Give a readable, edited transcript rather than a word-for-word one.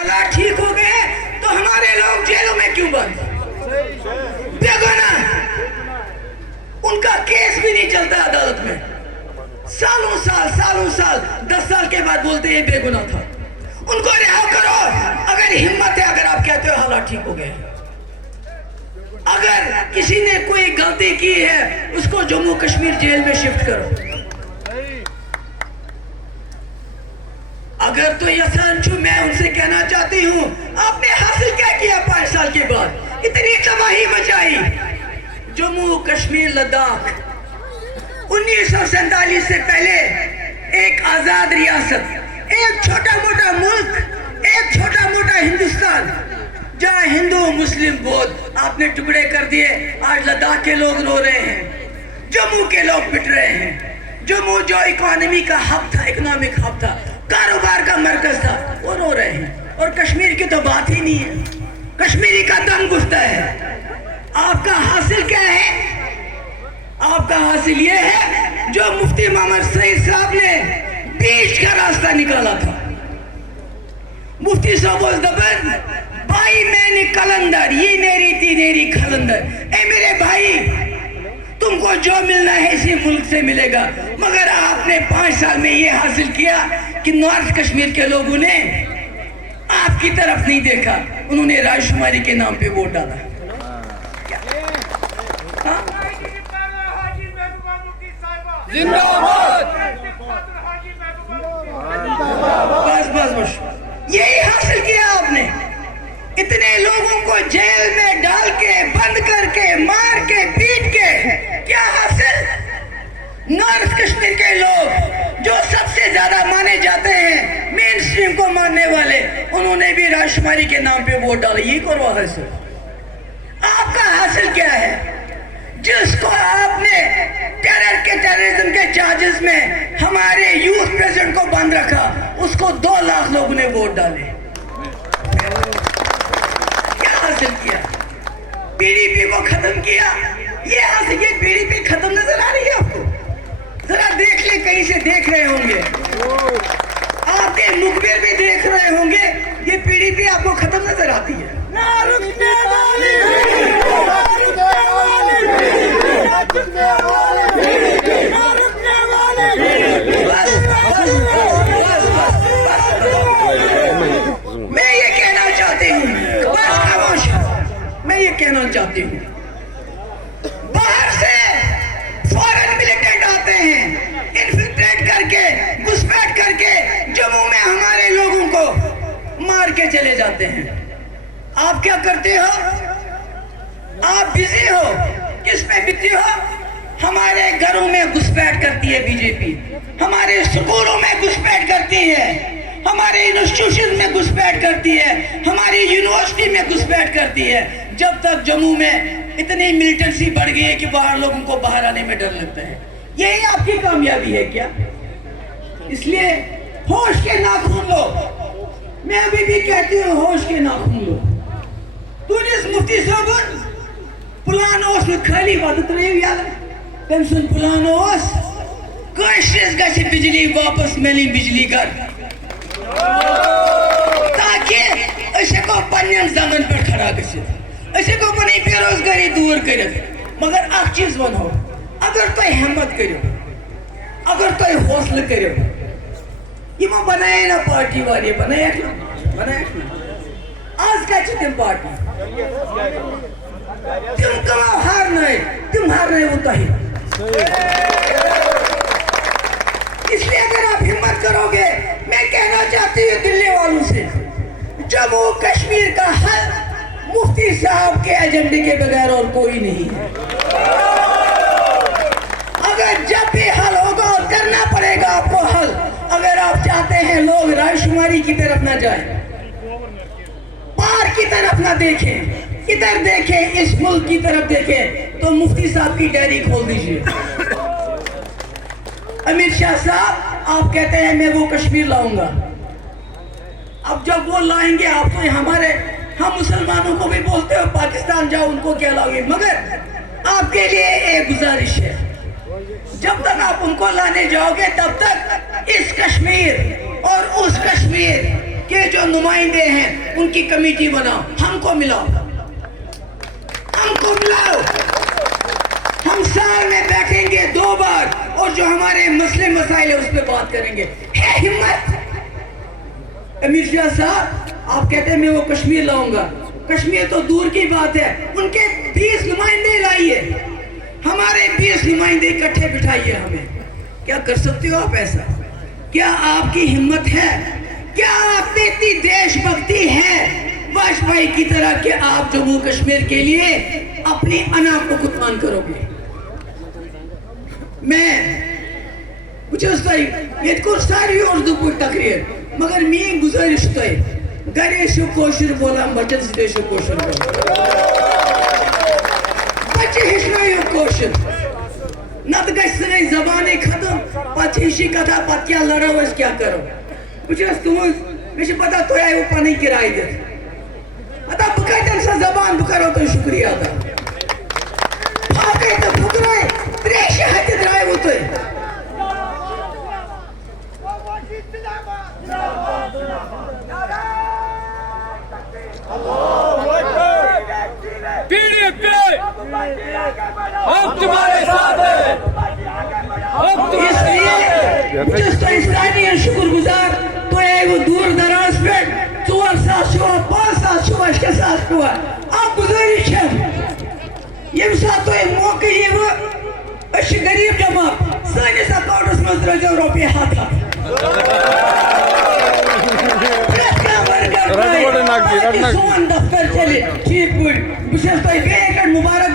हालात ठीक हो गए तो हमारे लोग जेलों में क्यों बंद? बेगुनाह, उनका केस भी नहीं चलता अदालत में, सालों साल 10 साल के बाद बोलते हैं बेगुनाह था। उनको रिहा करो अगर हिम्मत है, अगर आप कहते हो हालात ठीक हो गए। अगर किसी ने कोई गलती की है उसको जम्मू कश्मीर जेल में शिफ्ट करो। अगर तो यशांशु, मैं उनसे कहना चाहती हूँ, आपने हासिल क्या किया 5 साल के बाद? इतनी तबाही मचाई। जम्मू कश्मीर लद्दाख 1947 से पहले एक आजाद रियासत, एक छोटा मोटा मुल्क, एक छोटा मोटा हिंदुस्तान, जहाँ हिंदू मुस्लिम बौद्ध आपने टुकड़े कर दिए। आज लद्दाख के लोग रो रहे हैं, जम्मू के लोग पिट रहे हैं। जम्मू जो इकोनॉमी का हब था, इकोनॉमिक हब था, कारोबार का मरकज था, वो रो रहे हैं। और कश्मीर की तो बात ही नहीं है, कश्मीरी का दम घुसता है। आपका हासिल क्या है? आपका हासिल ये है जो मुफ्ती मोहम्मद सईद साहब ने बीच का रास्ता निकाला था। मुफ्ती साहब दबन भाई मैंने कलंदर, ये नेरी थी नेरी खलंदर। ए मेरे भाई, तुमको जो मिलना है इसी मुल्क से मिलेगा, मगर आपने 5 साल में ये हासिल किया कि नॉर्थ कश्मीर के लोगों ने आपकी तरफ नहीं देखा, उन्होंने राजकुमारी के नाम पे वोट डाला। बस यही हासिल किया आपने। इतने लोगों को जेल में डाल के, बंद करके, मार के, पीट के, क्या हासिल? नॉर्थ कश्मीर के लोग जो सबसे ज्यादा माने जाते हैं, मेन स्ट्रीम को मानने वाले, उन्होंने भी राजकुमारी के नाम पे वोट डाला। ये करो हासिल। आपका हासिल क्या है? जिसको आपने टेररिज्म के चार्जेस में हमारे यूथ प्रेसिडेंट को बंद रखा, उसको 2 लाख लोगों ने वोट डाले। क्या हासिल किया? पीडीपी को खत्म किया। ये हासिल, ये पीडीपी खत्म नजर आ रही है आपको? जरा देख ले, कहीं से देख रहे होंगे, आपके मुखबिर भी देख रहे होंगे, ये पीडीपी आपको खत्म नजर आती है। मैं ये कहना चाहती हूँ, बस खामोश, मैं ये कहना चाहती हूँ, बाहर से फॉरेन मिलिटेंट आते हैं, इन्फिल्ट्रेट करके, घुसपैठ करके जम्मू में हमारे लोगों को मार के चले जाते हैं। आप क्या करते हो? आप बिजी हो, किस पे बिजी हो? हमारे घरों में घुसपैठ करती है बीजेपी, हमारे स्कूलों में घुसपैठ करती है, हमारे इंस्टीट्यूशन में घुसपैठ करती है, हमारी यूनिवर्सिटी में घुसपैठ करती है। जब तक जम्मू में इतनी मिलिटेंसी बढ़ गई है कि बाहर लोगों को बाहर आने में डर लगता है। यही आपकी कामयाबी है क्या? इसलिए होश के नाखून लो। मैं अभी भी कहती हूँ, होश के नाखून लो। तुनिस मुफ्ती साहब पुलान ओस खाली वदत याद तम पुलान ओस कशिस गछि बिजली वापस मिली बिजली घर, ताकि अको पन्न जंगन पे खड़ा गो पन बेरोजगारी दूर कर। मगर अख चीज वनो, अगर तुम हिम्मत करो, अगर तुम हौसला करो, यमो बनाए ना पार्टी वाले, बनाए आज क्या तम पार्टी, तुम कमाओ हारना वो तही। इसलिए अगर आप हिम्मत करोगे, मैं कहना चाहती हूँ दिल्ली वालों से, जम्मू कश्मीर का हल मुफ्ती साहब के एजेंडे के बगैर और कोई नहीं है। अगर जब भी हल होगा और करना पड़ेगा आपको हल, अगर आप चाहते हैं लोग राजकुमारी की तरफ ना जाए, पार की तरफ ना देखें, इधर देखें, इस मुल्क की तरफ देखें, तो मुफ्ती साहब की डायरी खोल दीजिए। अमित शाह साहब आप कहते हैं मैं वो कश्मीर लाऊंगा, अब जब वो लाएंगे आप तो हम मुसलमानों को भी बोलते हो पाकिस्तान जाओ, उनको क्या लाओगे? मगर आपके लिए एक गुजारिश है, जब तक आप उनको लाने जाओगे तब तक इस कश्मीर और उस कश्मीर کہ جو نمائندے ہیں ان کی کمیٹی بناؤ, ہم کو ملاؤ, ہم سال میں بیٹھیں گے 2 بار اور جو ہمارے مسئلے مسائل ہیں اس پہ بات کریں گے. ہے ہمت؟ امیر شاہ صاحب آپ کہتے ہیں میں وہ کشمیر لاؤں گا, کشمیر تو دور کی بات ہے, ان کے 20 نمائندے لائیے, ہمارے 20 نمائندے اکٹھے بٹھائیے ہمیں. کیا کر سکتے ہو آپ ایسا؟ کیا آپ کی ہمت ہے؟ کیا آپ میں اتنی دیش بھکتی ہے واجپئی کی طرح کہ آپ جموں کشمیر کے لیے اپنی انا کو قربان کرو گے؟ میں مجھے اس طرح یہ کو ساری اردو پر تقریر مگر میں گزارش تو گھرے شو کوشر بولا بچن سے شو کوشر بولا بچے ہشنائی کوشر نت گھنے زبانیں ختم پتہ ہشی کتھا پتہ کیا لڑو اس کیا کرو. مجھے مجھے پتا تو ہے وہ پانی کرائے دے ادا بکتن سا زبان بکرو تو شکریہ ادا پھاپے تو پھکرائے تریشی ہاتھ درائے وہ تو ہم تمہارے ساتھ ہیں. اس لیے جس اسلامی شکر گزار تو ہے وہ دور دراز پہ 4 سال شوا 5 سال شوا اس کے ساتھ ہوا آپ گزارش ہے یہ ساتھ تو ایک موقع یہ وہ اچھ غریب جمع سانس اکاؤنٹس میں درجہ روپے ہاتھا سون دفتر چلے ٹھیک پوٹ بشیش تو ایک مبارک